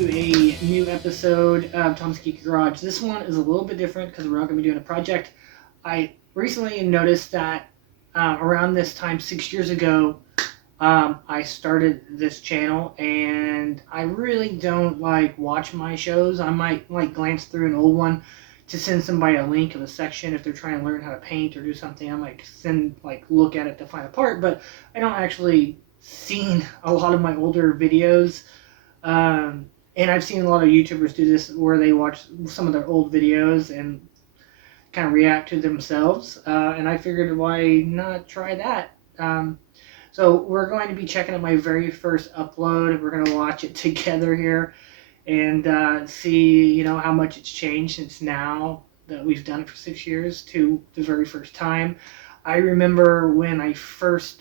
to a new episode of Tom's Geeky Garage. This one is a little bit different because we're not going to be doing a project. I recently noticed that around this time, 6 years ago, I started this channel, and I really don't watch my shows. I might glance through an old one to send somebody a link of a section if they're trying to learn how to paint or do something. I might look at it to find a part, but I don't actually seen a lot of my older videos. And I've seen a lot of YouTubers do this where they watch some of their old videos and kind of react to themselves. And I figured, why not try that? So we're going to be checking out my very first upload. We're going to watch it together here and see, how much it's changed since now that we've done it for 6 years to the very first time. I remember when I first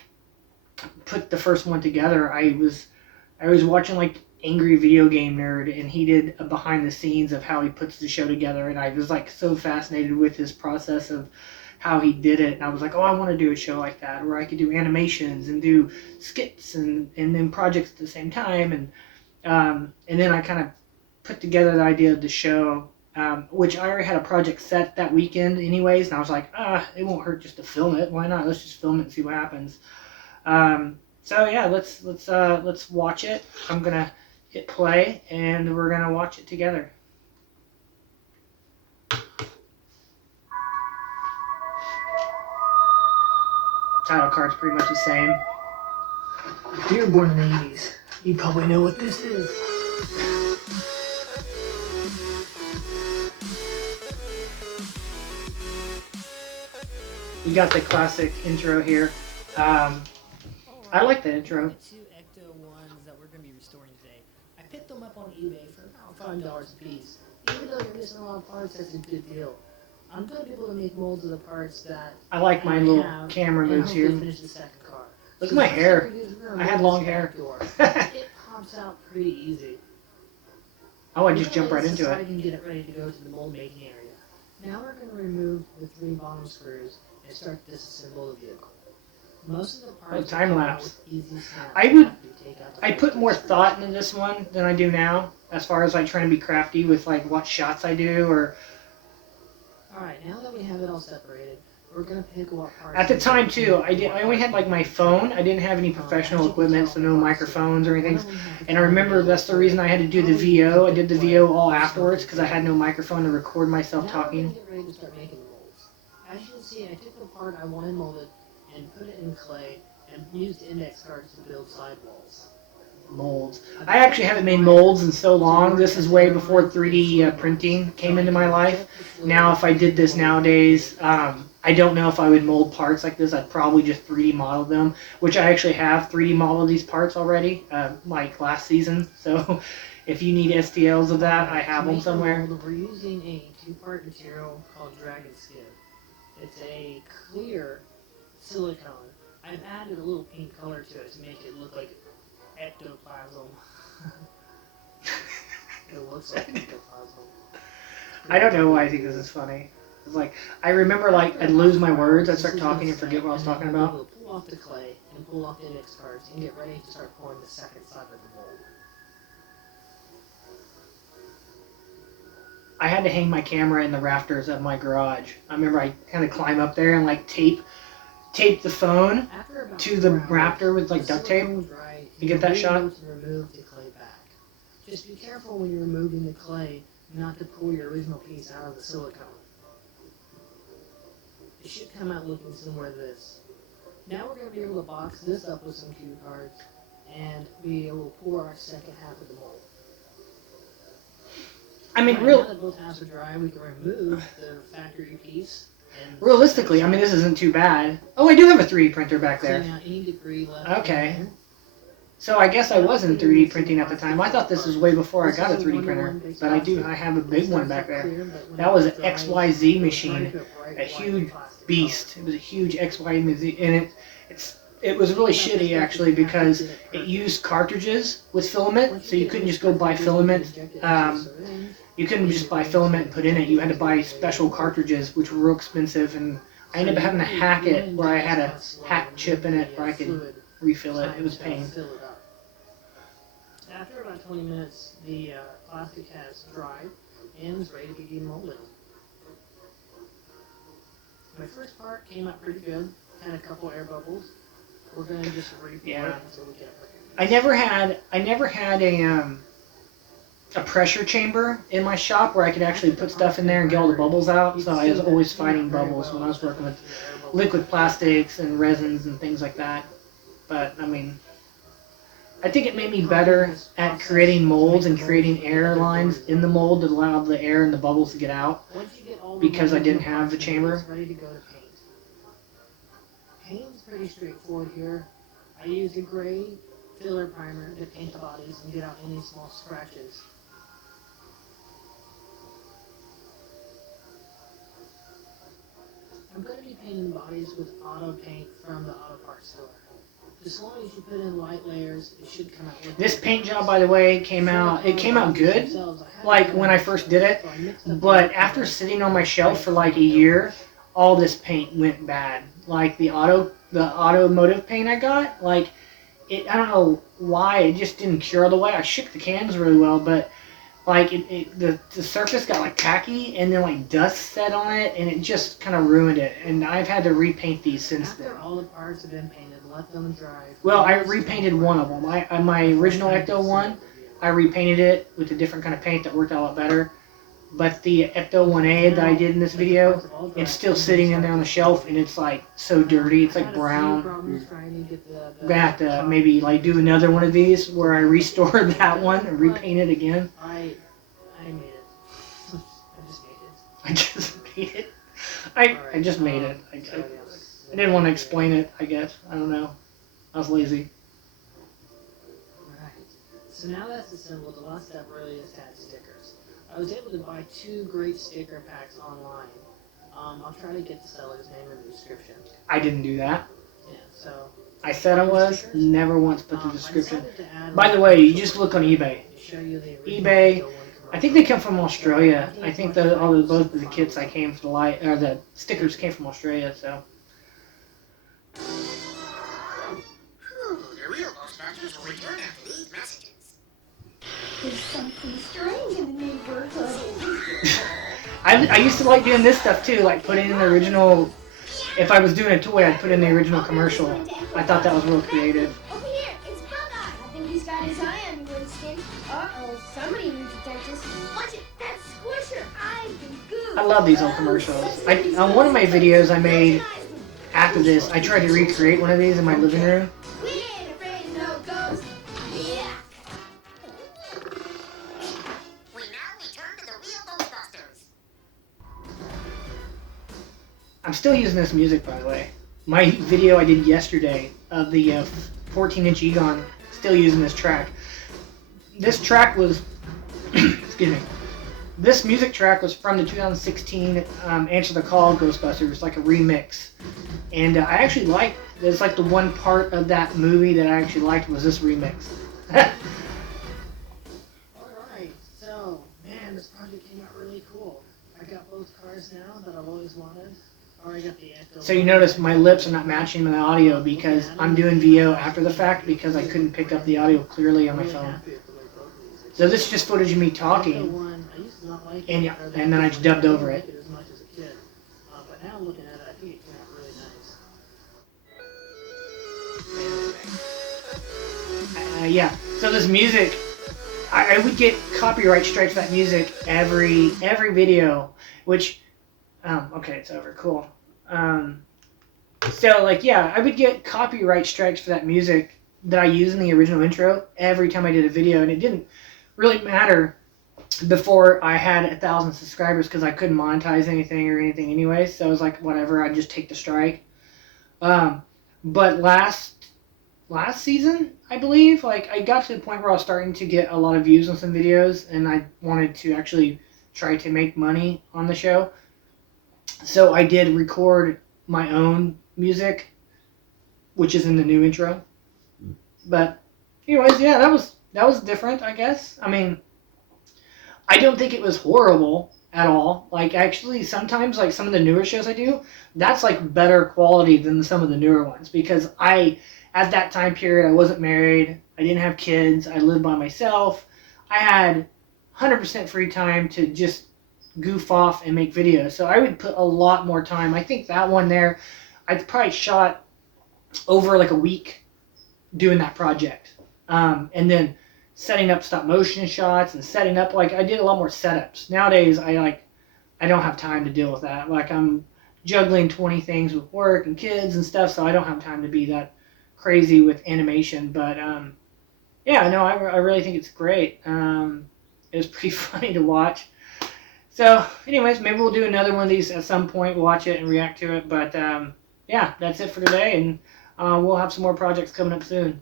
put the first one together, I was watching Angry Video Game Nerd, and he did a behind the scenes of how he puts the show together, and I was so fascinated with his process of how he did it. And I was like, oh, I want to do a show like that where I could do animations and do skits and then projects at the same time. And then I kind of put together the idea of the show, which I already had a project set that weekend anyways, and I was like, it won't hurt just to film it. Why not? Let's just film it and see what happens. So yeah, let's watch it. I'm gonna hit play, and we're gonna watch it together. Title card's pretty much the same. If you were born in the 80s, you probably know what this is. You got the classic intro here. I like the intro. The two Ecto ones that we're going to be restoring today. I picked them up on eBay for about $5 a piece. Even though you're missing a lot of parts, that's a good deal. I'm going to be able to make molds of the parts that I like my little camera moves here. Finish the second car. Look at my hair. I had long hair. It pops out pretty easy. Oh, I just jump right into So I it. can get it ready to go to the mold making area. Now we're going to remove the 3 bottom screws and start to disassemble the vehicle. Most of the parts time lapse. easy snap. I put more thought into this one than I do now, as far as trying to be crafty with what shots I do. Or alright, now that we have it all separated, we're gonna pick what parts. At the time too, I only had my phone. I didn't have any professional equipment, so no microphones or anything. And I remember that's the reason I had to do the VO. I did the VO all afterwards because I had no microphone to record myself talking. Now we're gonna get ready to start making the molds. As you can see, I took the part I wanted molded and put it in clay and used index cards to build sidewalls. Molds. I actually haven't made molds in so long. This is way before 3D printing came into my life. Now, if I did this nowadays, I don't know if I would mold parts like this. I'd probably just 3D model them, which I actually have 3D modeled these parts already, last season. So, if you need STLs of that, I have them somewhere. We're using a 2-part material called Dragon Skin. It's a clear silicone. I've added a little pink color to it to make it look like ectoplasm. It looks like ectoplasm. I don't know why I think this is funny. It's I remember I'd lose my words, I'd start talking and forget what I was talking about. We'll pull off the clay and pull off the index cards and get ready to start pouring the second side of the mold. I had to hang my camera in the rafters of my garage. I remember I kind of climb up there and tape the phone to the rafter with duct tape. You get that shot? Remove the clay back. Just be careful when you're removing the clay not to pull your original piece out of the silicone. It should come out looking similar to this. Now we're going to be able to box this up with some cue cards and be able to pour our second half of the mold. I mean, now that both halves are dry, we can remove the factory piece. Realistically, this isn't too bad. Oh, I do have a 3D printer back there. Clean out any debris left. Okay. So I guess I wasn't 3D printing at the time. I thought this was way before I got a 3D printer. But I have a big one back there. That was an XYZ machine. A huge beast. It was a huge XY machine. And it was really shitty, actually, because it used cartridges with filament. So you couldn't just go buy filament. You couldn't just buy filament and put in it. You had to buy special cartridges, which were real expensive. And I ended up having to hack it, where I had a hack chip in it where I could refill it. It was a pain. After about 20 minutes, the plastic has dried and is ready to be demolded. My first part came out pretty good. Had a couple air bubbles. We're gonna just repeat it until we get it. I never had a pressure chamber in my shop where I could actually put stuff in there and get all the bubbles out. So I was always fighting bubbles when I was working with liquid plastics and resins and things like that. But I mean, I think it made me better at creating molds and creating air lines in the mold to allow the air and the bubbles to get out, because I didn't have the chamber. Ready to go to paint. Paint's pretty straightforward here. I used a gray filler primer to paint the bodies and get out any small scratches. I'm going to be painting the bodies with auto paint from the auto parts store. As long as you put in light layers, it should come out. This paint job, by the way, came out good, like when I first did it, but after sitting on my shelf for like a year, all this paint went bad. Like the automotive paint I got, like I don't know why, it just didn't cure all the way. I shook the cans really well, but like the surface got like tacky, and then like dust set on it, and it just kind of ruined it. And I've had to repaint these since then. After all the parts have been painted, let them dry. Well, I repainted one of them. My original Ecto one, I repainted it with a different kind of paint that worked out a lot better. But the Ecto 1A that I did in this video, it's still sitting in there on the shelf, and it's like so dirty. It's like brown. I'm gonna have to maybe like do another one of these where I restore that one and repaint it again. I made it. I just made it. I just made it. I didn't want to explain it, I guess. I don't know. I was lazy. Alright. So now that's assembled, the last step really is to add stickers. I was able to buy 2 great sticker packs online. I'll try to get the seller's name in the description. I didn't do that. Yeah, so... I said I was, never once put the description. By the way, you just look on eBay. eBay, I think they come from Australia. I think both of the kits I came for the stickers came from Australia, so... The real Ghostbusters will return after these messages. There's something strange in the neighborhood. I used to like doing this stuff too, like putting in the original. If I was doing a toy, I'd put in the original commercial. I thought that was real creative. Over here, it's Bug-Eye. I think he's got his eye on Winston. Uh-oh, somebody needs to touch this. Watch it, that's Squisher. I've been good. I love these old commercials. On one of my videos I made after this, I tried to recreate one of these in my living room. We ain't afraid of no ghosts. Yeah. We now return to the real Ghostbusters. I'm still using this music, by the way. My video I did yesterday of the 14-inch Egon, still using this track. This track was, excuse me, this music track was from the 2016 Answer the Call Ghostbusters, like a remix. And I actually liked, there's like the one part of that movie that I actually liked was this remix. Alright, so, man, this project came out really cool. I got both cars now that I've always wanted. I got the Ecto. So you notice my lips are not matching the audio because I'm doing VO after the fact because I couldn't pick up the audio clearly on my phone. So this is just footage of me talking, and then I just dubbed over it. But now looking at it, I think it came out really nice. Yeah. So this music, I would get copyright strikes for that music every video, which. Okay, it's over. Cool. So, like, yeah, I would get copyright strikes for that music that I use in the original intro every time I did a video, and it didn't really matter before I had 1,000 subscribers because I couldn't monetize anything or anything anyway, so I was like, whatever, I'd just take the strike. But last season, I believe, like, I got to the point where I was starting to get a lot of views on some videos, and I wanted to actually try to make money on the show. So I did record my own music, which is in the new intro. But anyways, yeah, that was different, I guess. I mean, I don't think it was horrible at all. Like, actually, sometimes, like, some of the newer shows I do, that's, like, better quality than some of the newer ones. Because at that time period, I wasn't married. I didn't have kids. I lived by myself. I had 100% free time to just goof off and make videos. So I would put a lot more time. I think that one there, I probably shot over like a week doing that project. And then setting up stop motion shots and setting up, like I did a lot more setups. Nowadays I don't have time to deal with that. Like I'm juggling 20 things with work and kids and stuff, so I don't have time to be that crazy with animation. But yeah, no, I really think it's great. It was pretty funny to watch. So anyways, maybe we'll do another one of these at some point, watch it and react to it. But yeah, that's it for today, and we'll have some more projects coming up soon.